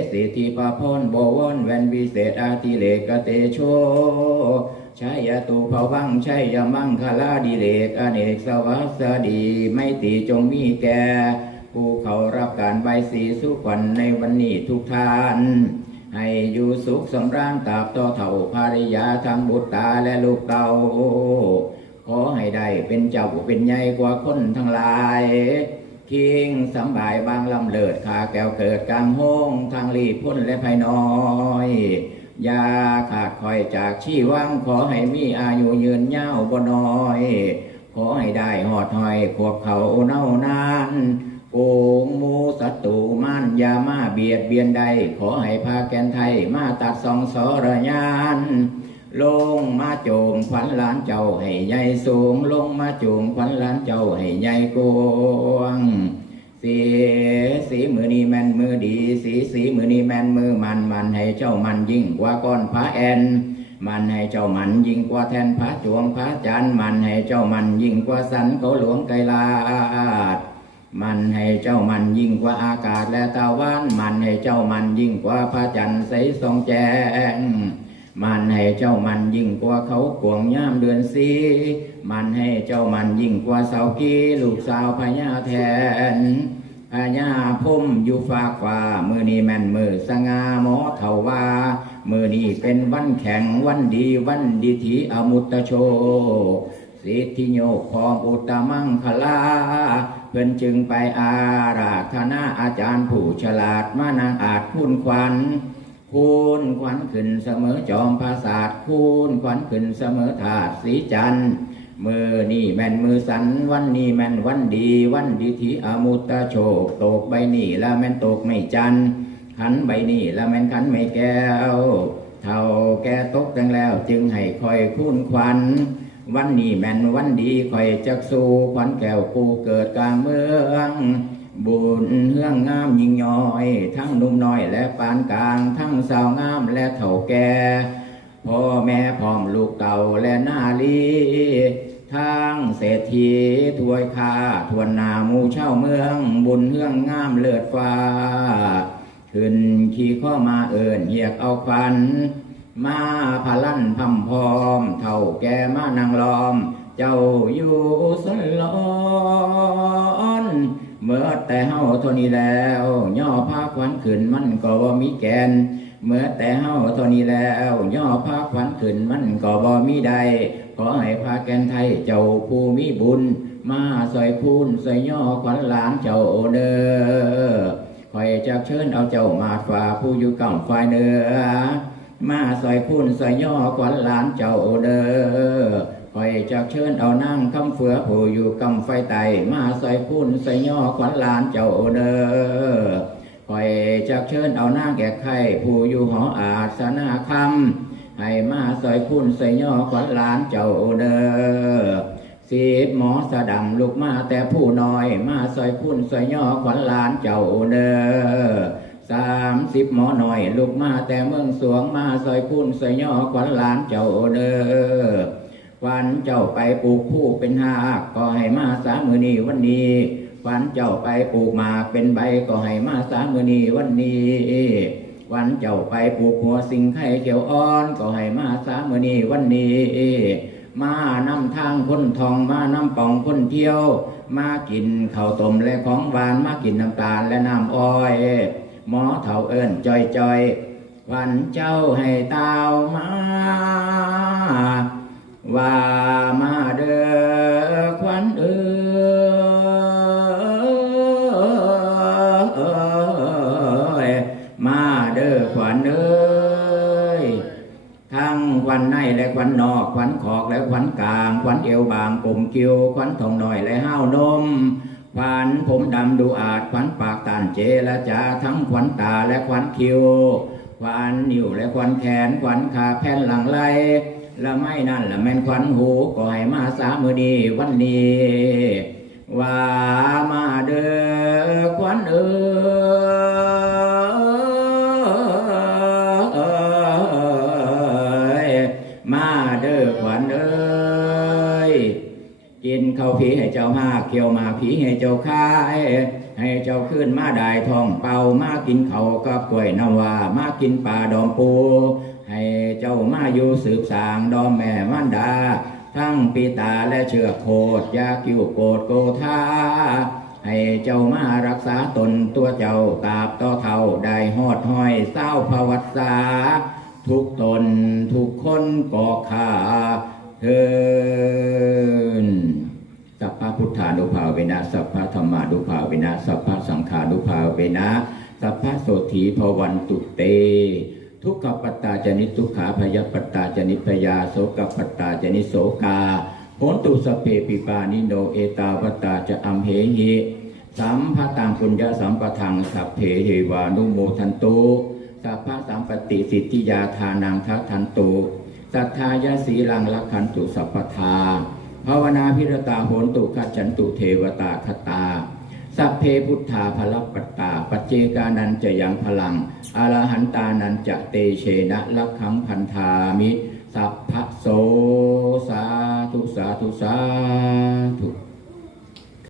สสิทิปะพนโบวรแวนวิเศษอาติเลกเตโชชัยตุภวังชัยมังคลาดิเลกอเนกสวัสดีไม่ตีจงมีแก่ผู้เขารับการใบสีสุขวัญในวันนี้ทุกท่าน ให้อยู่สุขสำราญตราบต่อเท่าภาริยาทั้งบุตรตาและลูกเตาขอให้ได้เป็นเจ้าเป็นใหญ่กว่าคนทั้งหลาย คิงสำบายบางลำเลิดขาแก้วเกิดกลางห้องทางรีบพ้นและภายน้อยยาขาดคอยจากชีวังขอให้มีอายุยืนยาวบ่น้อย ขอให้ได้หอดหอยพวกเขาเน่านานปูงหมูศัตูมันยามาเบียดเบียนใด ขอให้พาแกนไทยมาตัดสองสระยาน ลงมาโจมขวัญหลานเจ้าให้ใหญ่สูง ลงมาโจมขวัญหลานเจ้าให้ใหญ่กวางสีสีมือนี้แมนมือดี สีสีมือนี้แมนมือมันมันให้เจ้ามันยิ่งกว่าก้อนพระแอนมันให้เจ้ามันยิ่งกว่าแทนพระจวงพระจันมันให้เจ้ามันยิ่งกว่าสันเขาหลวงไกลลาดมันให้เจ้ามันยิ่งกว่าอากาศและตะวัน มันให้เจ้ามันยิ่งกว่าพระจันทร์ใสสองแจ้ง มันให้เจ้ามันยิ่งกว่าเขากวงย่ามเดือนสีมันให้เจ้ามันยิ่งกว่าเสากีลูกสาวพญาแทนพญาพุ่มอยู่ฝากฟ้ามือนี้แม่นมือสง่าหมอเถาว่ามือนี้เป็นวันแข่งวันดีวันดีทีอมุตโชสิทธิโยกพองอุตมังคลา เพื่อนจึงไปอาราธนาอาจารย์ผู้ฉลาดมานางอาจคุณขวัญ คูณขวัญขึ้นเสมอจอมภาษาทคูณขวัญขึ้นเสมอถาดสีจันทร์มือนี่แม่นมือสันวันนี้แม่นวันดี วันดีที่อมุตโชคตกใบนี่ละแม่นตกไม่จันขันใบนี่ละแม่นขันไม่แก้ว เท่าแก่ตกดังแล้ว จึงให้คอยคูณขวัญวันนี้แม่นวันดีคอยจักสู้ขวัญแก้วกูเกิดกลางเมือง บุญเฮืองงามยิ่งย่อย ทั้งหนุ่มน้อยและปานกลาง ทั้งสาวงามและเฒ่าแก่พ่อแม่พร้อมลูกเต่าและนาลีทั้งเศรษฐีถวยคาทวนนามูเช่าเมือง บุญเฮืองงามเลิศฟ้า ขึ้นขี่ข้อมาเอิญเหียกเอาควัน มาพาลั่นพำพร้อม เท่าแก่มานางล้อม เจ้าอยู่สลอ มื่อแต่เฮาเท่านี้แล้ว ย่อพาควันขึ้นมันก็บ่มีแกน เมื่อแต่เฮาเท่านี้แล้ว ย่อพาควันขึ้นมันก็บ่มีใดขอให้พาแกนไทยเจ้าผู้มีบุญ มาสอยคูณสอยย่อขวัญหลานเจ้าเด้อคอยจะเชิญเอาเจ้ามาฝ่าผู้อยู่ก่ำฝ่ายเนื้อมาสอยคูณสอยย่อขวัญหลานเจ้าเด้อ คอยจะเชิญเอานั่งคำเฟือผู้อยู่กำไฟไตมาใสอยคูณสอยย่อขวัญลานเจ้าเด้อคอยจะเชิญเอานั่งแก่ไข่ผู้อยู่หออาสนาคำให้มาใสอยคูณสอยย่อขวัญลานเจ้าเด้อสิบหมอสะดำลูกมาแต่ผู้น้อย มาซอยคุณซอยย่อขวัญลานเจ้าเด้อสามสิบหมอหน่อย ลูกมาแต่เมืองสวงมาซอยคุณซอยย่อขวัญลานเจ้าเด้อ ขวัญเจ้าไปปลูกผู้เป็นหากก็ให้มาสามมือนี้วันนี้ขวัญเจ้าไปปลูกมาเป็นใบก็ให้มาสามมือนี้วันนี้วันเจ้าไปปลูกหัวสิงไข่เขียวอ่อนก็ให้มาสามมือนี้วันนี้มานำทางคนทองมานำป่องคนเที่ยว มากินข้าวต้มและของหวานมากินน้ำตาลและน้ำอ้อยหมอเฒ่าเอิ้นจอยจอยวันเจ้าให้เต้ามา ว่ามาเด้อควันเอ้ยมาเด้อขวัญเอ้ยทั้งควันในและควันนอกควันขอกและควันกลางควันเอวบางกลมเกลียวควันทองหน่อยและห้าวนมควันผมดำดูอาจควันปากตานเจรจาทั้งควันตาและควันคิ้วขวานนิ้วและขวัญแขนขวัญขาแผ่นหลังไหล ละไม่นั่นละแม่นขวัญหูก็ให้มาสามมือดีวันนี้ว่ามาเด้อขวัญเอ้ยมาเด้อขวัญเอ้ยกินข้าวผีให้เจ้ามาเกี่ยวมาผีให้เจ้าคายให้เจ้าขึ้นมาได้ทองเป่ามากินเขากับกล้วยน้ำว่ามากินปลาดอมปู ให้เจ้ามาอยู่สืบสางดอมแม่มันดา ทั้งปีตาและเชือกโคดยากิวโกดโกธาให้เจ้ามารักษาตนตัวเจ้าตาบต่อเท่าได้หอดห้อยเศร้าภวัตสาทุกตนทุกคนก็ขาเทินสัพพะพุทธานุภาเวนะสัพพะธรรมานุภาเวนะสัพพะสังฆานุภาเวนะสัพพะโสถีภวันตุเต ทุกขปัตตาจนิทุกขาพยปัตตาจนิพยาโสกปัตตาจนิโสกาโหตุสเพปิปานิโนเอตาวัตตาจะอัมเหหิสัมภตังปุญญาสัมปทังสัพเพเหวานุโมทันตุสัพพะสัมปติสิทธิยาทานังทัทันตุสัทธายาสีลังลักขันตุสัพพทาภาวนาพิรตาโหนตุขัจฉันตุเทวตาคตา สัพเพพุทธาพลปัตตา ปัจเจกานันจะยังพลังอรหันตานันจะเตเชนะลักขังพันธามิ สัพพะโสสาธุสาธุสาธุ